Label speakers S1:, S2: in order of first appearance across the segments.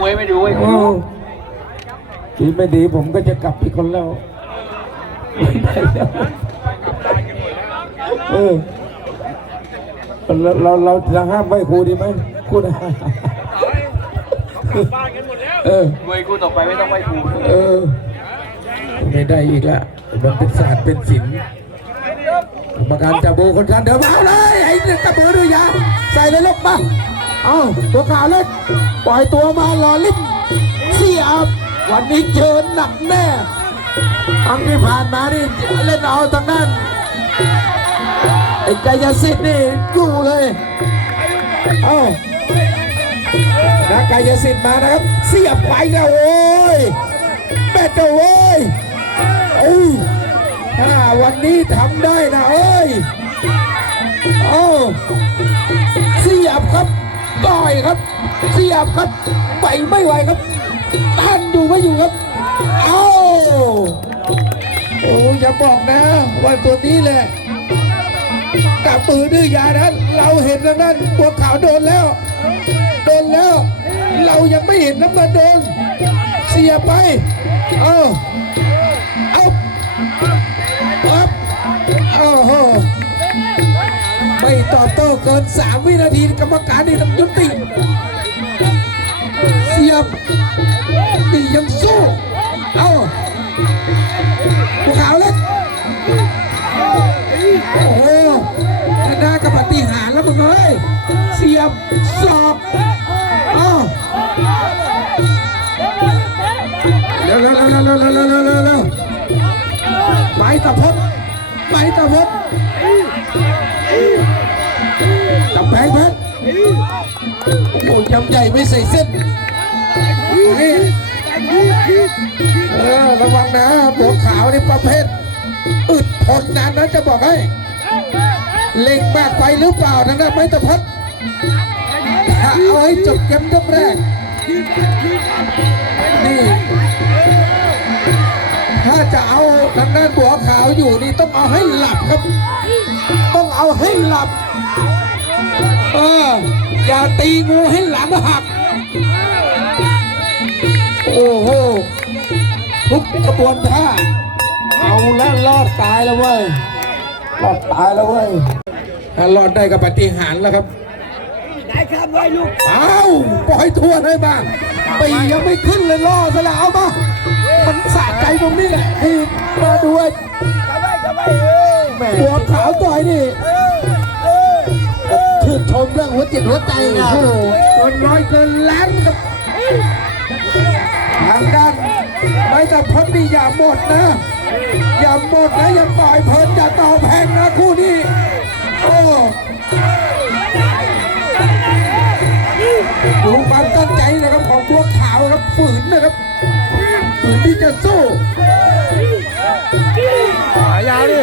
S1: มวยไม่ดูไอ้
S2: โอ้ดีไม่ดีผมก็จะกลับอีกคนแล้วเออเราเราเราจะห้ามไหว้ครูดีไหมพูดเออ
S1: มวยคู่ต่อไปไม่ต้องไหว้ครู
S2: เออ ไม่ได้อีกแล้วมันเป็นศาสตร์เป็นศิลป์กรรมการจับโบคนกันเดี๋ยวมาเอาเลยไอ้เนี่ยจับโบด้วยยาใส่เลยลูกมาเอาตัวขาวเล็ก ปล่อยตัวมาหล่อลิ้นเสียบวันนี้เจอหนักแน่ครั้งที่ผ่านมานี่เล่นเอาทางนั้นไอ้กายสิทธิ์นี่อยู่เลยเอ้านักายสิทธิ์มานะครับ เสียบไปแล้วโอ้ยแม่เจ้าโอ้ยโอ้ยถ้าวันนี้ทำได้นะเอ้ยโอ้ ต่อยครับ เสียบครับไปไม่ไหวครับต้านอยู่ไม่อยู่ครับ เอ้าโอ้อย่าบอกนะ ว่าตัวนี้แหละกับปืนดื้อยานั้นเราเห็นแล้วนั่นตัวขาวโดนแล้ว โดนแล้ว เรายังไม่เห็นน้ำเงินโดน เสียไป เอาเอา ไม่ตอบโต้เกิน 3 วินาทีกรรมการนี่ต้องยุติ เสียบนี่ยังสู้ เอาภูเขาเล็ก โอ้โหน้ากับปฏิหารแล้วมึงเอ้ย เสียบสอบเอาเร็วเร็วเร็วเร็วเร็วเร็วเร็วไปตะพดไปตะพด แพงเพชรโอ้โหยำใหญ่ไม่ใส่เส้นนี่เออระวังนะหัวขาวนี่ประเภทอึดทนนานนะจะบอกให้เล่งมากไปหรือเปล่าทางด้านไม้ตะพัดถ้าเอาให้จบเกมยกแรกนี่ถ้าจะเอาทางด้านบัวขาวอยู่นี่ต้องเอาให้หลับครับ ต้องเอาให้หลับ เออ อย่าตีงูให้หลังหัก โอ้โห ทุกกระบวนท่า เอาแล้วรอดตายแล้วเว้ย รอดตายแล้วเว้ย ถ้ารอดได้ก็ปฏิหารย์แล้วครับ
S3: ได้ครับไว้ลูก
S2: เอาปล่อยทวนให้มาปียังไม่ขึ้นเลยล่อซะแล้วเอามามันสะใจตรงนี้แหละทีบมาด้วย
S3: กลับไว้กลับไว้เออ
S2: หัวขาวต่อยนี่
S3: เออเออ
S2: ชื่นชมเรื่องหัวจิตหัวใจนะโอ้โหน้อยเกินล้านครับทางด้านไม่แต่พ้นนี่อย่าหมดนะ อย่าหมดนะอย่าต่อยเพลินอย่าต่อแพงนะคู่นี้โอ้ดูความตั้งใจนะครับของบัวขาวครับฝืนนะครับฝืนที่จะสู้
S3: ขายาวดิ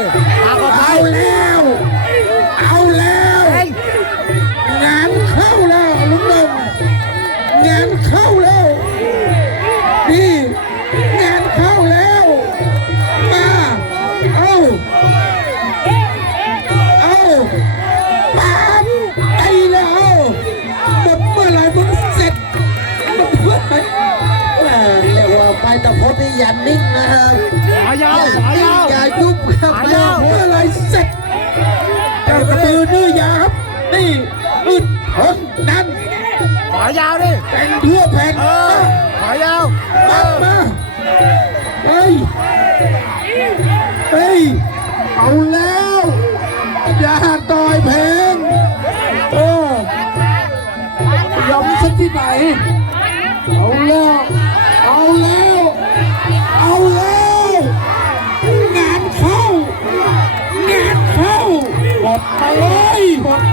S2: รียกว่พดนี่อย่านิ่งนะครับ
S3: ขายาวขายาว
S2: อย่ายุบครับ
S3: ขายาว
S2: เมื่อไรเสร็จกระตือรืออยาครับ นี่อึดทนนั้น
S3: ขายาวดิ
S2: แต่งเพื่อแผ่น
S3: เออขายาว
S2: มามาเฮ้ยเฮ้ยเอาแล้วอย่าต่อยเพลงเออยอมสักที่ไหนเอาแล้วเอาแล้ว পারলে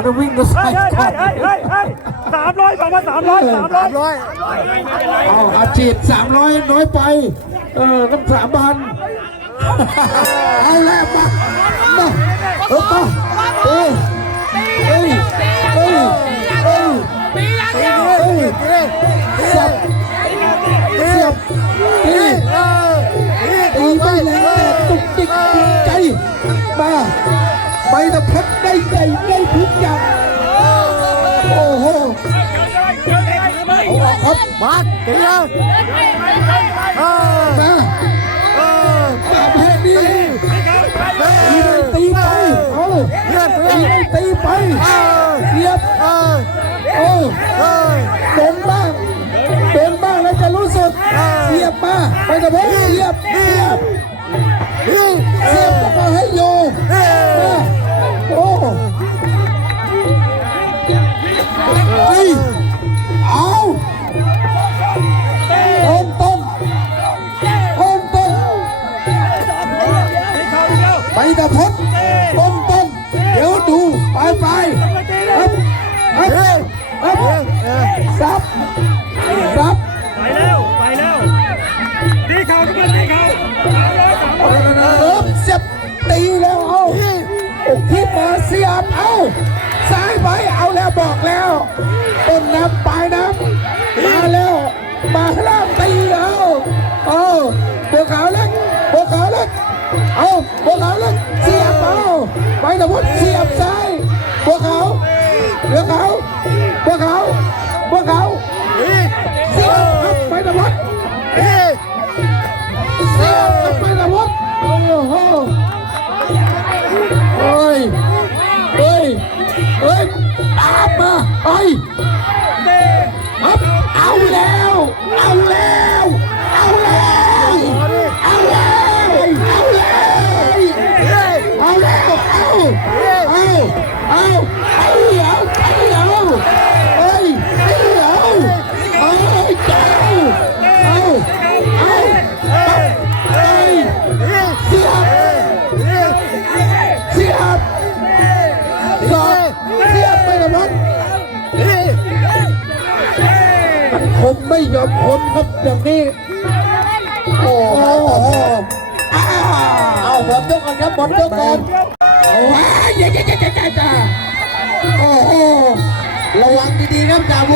S2: าวนะวิ่งก็ใส่ก่อน
S1: เฮ้ยเฮ้ยเฮ้ยสามร้อยบอกว่าสามร้อยสามร้อย
S3: ร้อย
S2: เอาอาชีพสามร้อยน้อยไป เออต้องสามพันเอาแล้วมามาเออมา ใจได้ทุกอย่างโอ้โหเอาออกครับ
S3: มาตีเลยเออ
S2: มา
S3: เออ
S2: มาแพ้ดีตีเลยตีไปเอา
S3: เลื่อน
S2: ตี
S3: เลื่อน
S2: เลยตีไป
S3: เรี
S2: ยบ
S3: เออ
S2: โอ้โดนบ้างโดนบ้างแล้วจะรู้สึกเสียบมาไปตะพัดเสียบเสียบ
S3: นี่
S2: เสียบก็มาให้โย
S3: เออ
S2: โอ้เฮ้ยเอาต้นต้นต้นต้นไปตะพดต้นต้นเดี๋ยวดูไปไปอัพอัพอัพ
S3: เออ
S2: ซับซับ
S1: ไปแล้ว ไปแล้วตีเขาทุกคนตีเขา
S2: เอาซ้ายไปเอาแล้วบอกแล้วต้นน้ำปลายน้ำมาแล้วมาแล้วตีเอาเอาบัวขาวเล็กบัวขาวเล็กเอาบัวขาวเล็กเสียบเอาไปตะพุดเสียบซ้ายบัวขาวบัวขาวบัวขาวบัวขาวเสียบครับไปตะพุดเสียบครับไปตะพุดโอ้โห มมาไปครับเอาแล้ว เอาแล้ว คนครับอย่างนี้ โอ้โหอ้าว
S3: เอาหมดยกก่อนครับหมดยกก่อน
S2: ว้ายอย่าอย่าอย่าอย่าอย่าอย่าโอ้โห
S3: ระวังดีๆครับจ่าโม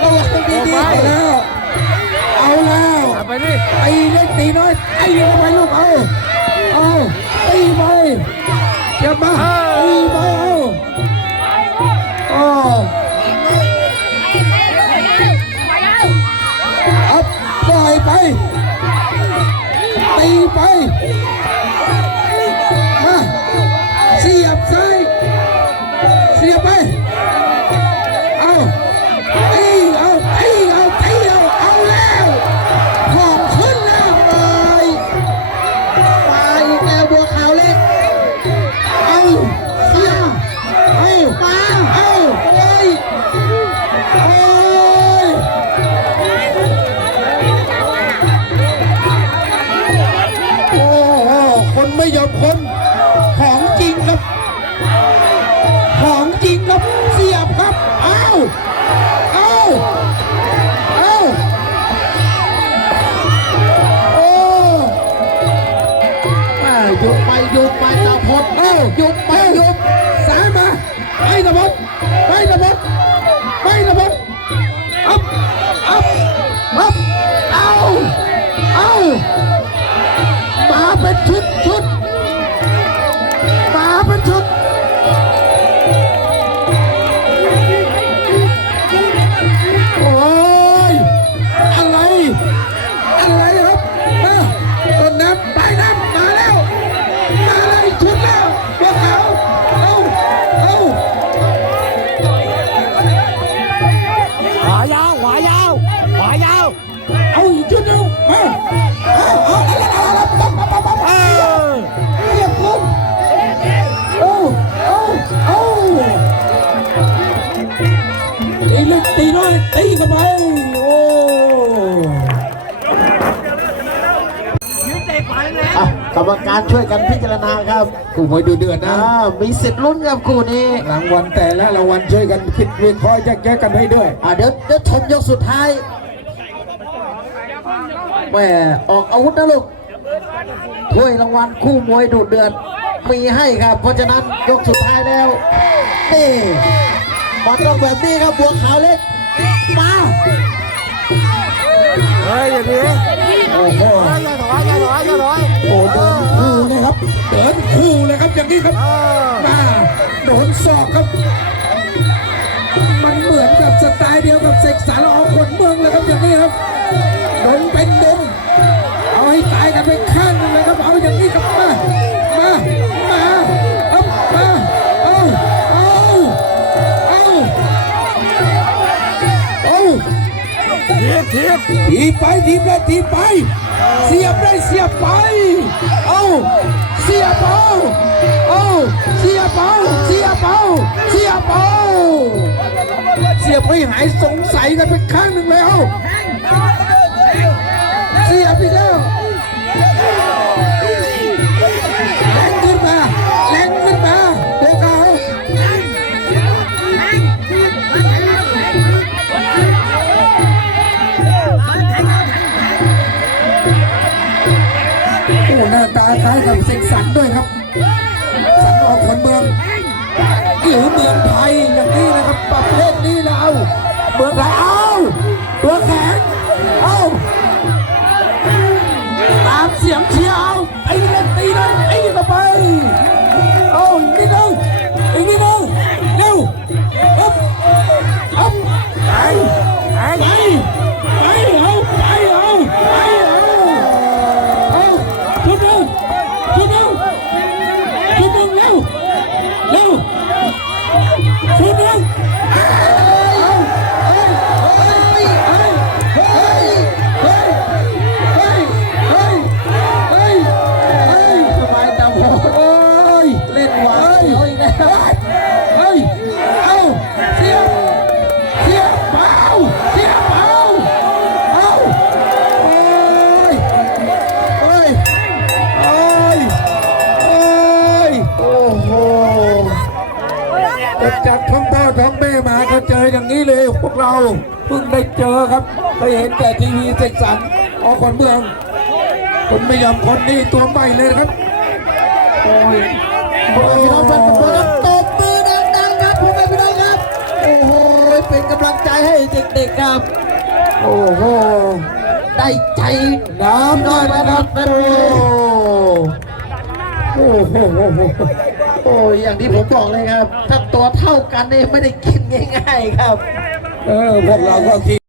S2: ระวังดีๆเอาแล้ว เอาแล้ว
S3: ไปดิ
S2: ตีเล็กตีน้อยตีลงไปลูกเอา เอาตีไปอย่ามาตีไป ตีไป หยุบไปยุบไปตาพดเอ้หยุบไปยุบสายมาไปตาพดไปตาพดไปตาพดอัพอัพอัพเอาเอามาเป็นชุดชุด เล็กตีน้อยตีกันไปโอ้
S1: ยืนเตะขวาแรง
S2: อะ
S4: กรรมการช่วยกันพิจารณาครับ
S2: กูมวยดูเดือดนะ
S4: อ่ามีสิทธิ์ลุ้นครับคู่นี้
S2: รางวัลแต่ละรางวัลช่วยกันคิดวิเคราะห์แยกแยะกันให้ด้วย
S4: อ่าเดี๋ยวเดี๋ยวชมยกสุดท้ายแหม่ออกอาวุธนะลูกถ้วยรางวัลคู่มวยดุเดือดมีให้ครับ เพราะฉะนั้นยกสุดท้ายแล้วนี่ มันต้องแบบนี้ครับบัวขาวเล็กมา
S3: เฮ้ยอย่างนี้
S2: โอ้โห
S3: อย่าถอยอย่าถอยอย่าถอย
S2: โอ้เดินคู่เลยครับเดินคู่เลยครับอย่างนี้ครับมาโดนศอกครับ มันเหมือนกับสไตล์เดียวกับเสกสรรออกขนเมืองเลยครับอย่างนี้ครับโดนเป็น
S3: ทีบที
S2: ไปทีไปทีไป เสียบได้เสียบไป เอาเสียบเอาเอาเสียบเอาเสียบเอาเสียบเอาเสียบให้หายสงสัยกันไปข้างหนึ่งแล้วเสียบอีกแล้ว อ้หน้าตาคล้ายกับเสกสรรด้วยครับ เราเพิ่งได้เจอครับเคยเห็นแต่ทีวีเสกสรรออกคนเมืองคนไม่ยอมคนนี่ตัวใหม่เลยครับโอ้ยโอ้
S4: พี่น้องแฟนบอลตบมือดังๆครับพ่อแม่พี่น้องครับโอ้โหเป็นกำลังใจให้เด็กๆครับ
S2: โอ้โห
S4: ได้ใจ
S2: น้ำได้แล้วครับโอ้โอ้โห
S4: โอ้ยอย่างที่ผมบอกเลยครับ ถ้าตัวเท่ากันนี่ไม่ได้กินง่าย ๆ ครับ
S2: เออพวกเราก็คิด